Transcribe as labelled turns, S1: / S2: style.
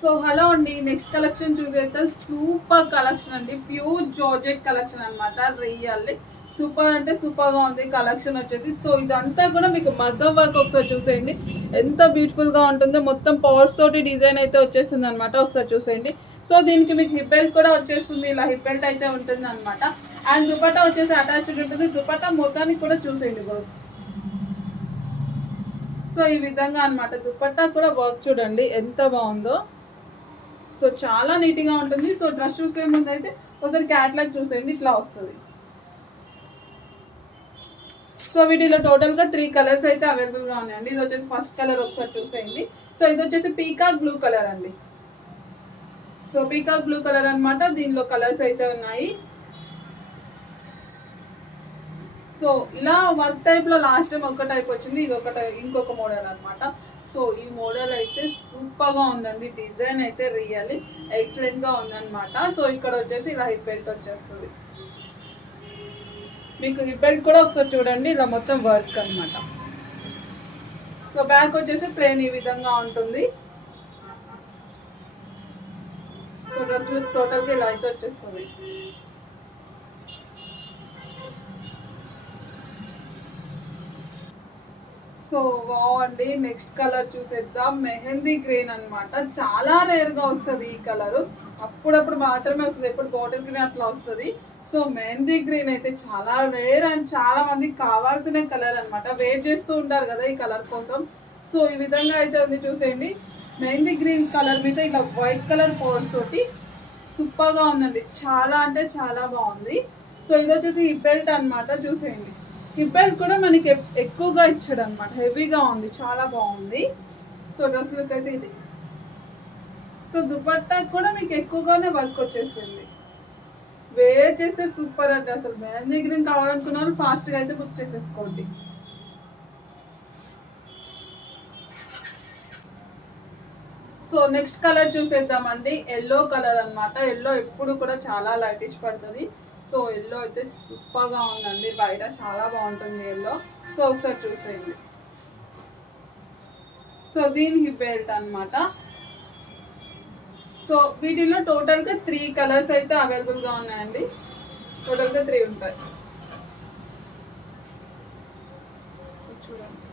S1: So hello అండి next collection చూసైతే super collection అండి. ప్యూర్ జార్జెట్ కలెక్షన్ అన్నమాట రియల్లీ సూపర్ అంటే సూపర్గా ఉంది కలెక్షన్ వచ్చేసి. సో ఇదంతా కూడా మీకు మగ్గం వర్క్ ఒకసారి చూసేయండి. ఎంత బ్యూటిఫుల్గా ఉంటుందో మొత్తం పవర్స్ తోటి డిజైన్ అయితే వచ్చేస్తుంది అనమాట ఒకసారి చూసేయండి. సో దీనికి మీకు హిప్ బెల్ట్ కూడా వచ్చేస్తుంది ఇలా హిప్ బెల్ట్ అయితే ఉంటుంది అనమాట అండ్ దుపట్టా వచ్చేసి అటాచ్డ్ ఉంటుంది. దుపట్టా మొత్తానికి కూడా చూసేయండి వర్క్ సో ఈ విధంగా అన్నమాట. దుపట్టా కూడా వర్క్ చూడండి ఎంత బాగుందో. సో చాలా నీట్గా ఉంటుంది. సో డ్రెస్ చూసే ముందు అయితే ఒకసారి క్యాట్లాగ్ చూసేయండి ఇట్లా వస్తుంది. సో వీటిలో టోటల్గా త్రీ కలర్స్ అయితే అవైలబుల్గా ఉన్నాయండి. ఇది వచ్చేసి ఫస్ట్ కలర్ ఒకసారి చూసేయండి. సో ఇది వచ్చేసి పీకాక్ బ్లూ కలర్ అండి. సో పీకాక్ బ్లూ కలర్ అన్నమాట. దీనిలో కలర్స్ అయితే ఉన్నాయి. సో ఇలా వర్క్ టైప్లో లాస్ట్ టైం ఒక టైప్ వచ్చింది ఇది ఒక టైప్ ఇంకొక మోడల్ అనమాట సో ఈ మోడల్ అయితే సూపర్గా ఉందండి. డిజైన్ అయితే రియల్లీ ఎక్సలెంట్గా ఉందన్నమాట. సో ఇక్కడ వచ్చేసి ఇలా హిప్ బెల్ట్ వచ్చేస్తుంది. మీకు హిప్ బెల్ట్ కూడా ఒకసారి చూడండి ఇలా మొత్తం వర్క్ అన్నమాట. సో బ్యాక్ వచ్చేసి ప్లేన్ ఈ విధంగా ఉంటుంది. సో డ్రెస్ లుక్ టోటల్గా ఇలా అయితే వచ్చేస్తుంది. సో బాగుంది నెక్స్ట్ కలర్ చూసేద్దాం. మెహందీ గ్రీన్ అన్నమాట. చాలా రేర్గా వస్తుంది ఈ కలర్. అప్పుడప్పుడు మాత్రమే వస్తుంది. ఎప్పుడు బాటిల్ గ్రీన్ అట్లా వస్తుంది. సో మెహందీ గ్రీన్ అయితే చాలా రేర్ అండ్ చాలా మందికి కావాల్సిన కలర్ అనమాట వెయిట్ చేస్తూ ఉంటారు కదా ఈ కలర్ కోసం. సో ఈ విధంగా అయితే ఉంది చూసేయండి. మెహందీ గ్రీన్ కలర్ మీద ఇలా వైట్ కలర్ పోర్స్ తోటి సూపర్గా ఉందండి. చాలా అంటే చాలా బాగుంది. సో ఇది వచ్చేసి ఈ బెల్ట్ అనమాట చూసేయండి. హిప్ కూడా మనకి ఎక్కువగా ఇచ్చాడు అనమాట హెవీగా ఉంది. చాలా బాగుంది. సో డ్రెస్ లుక్ అయితే ఇది. సో దుపట్టా కూడా మీకు ఎక్కువగానే వర్క్ వచ్చేసింది. వేర్ చేస్తే సూపర్ అండి అసలు. మెహందీ గ్రీన్ కావాలనుకున్నారు ఫాస్ట్గా అయితే బుక్ చేసేసుకోండి. సో నెక్స్ట్ కలర్ చూసేద్దామండి. ఎల్లో కలర్ అన్నమాట. ఎల్లో ఎప్పుడు కూడా చాలా లైటిష్ పడుతుంది. సో ఎల్లో అయితే సూపర్గా ఉందండి. బయట చాలా బాగుంటుంది ఎల్లో. సో ఒకసారి చూసేయండి. సో దీని హిప్ బెల్ట్ అనమాట సో వీటిలో టోటల్గా త్రీ కలర్స్ అయితే అవైలబుల్గా ఉన్నాయండి. టోటల్గా త్రీ ఉంటాయి. సో చూడండి.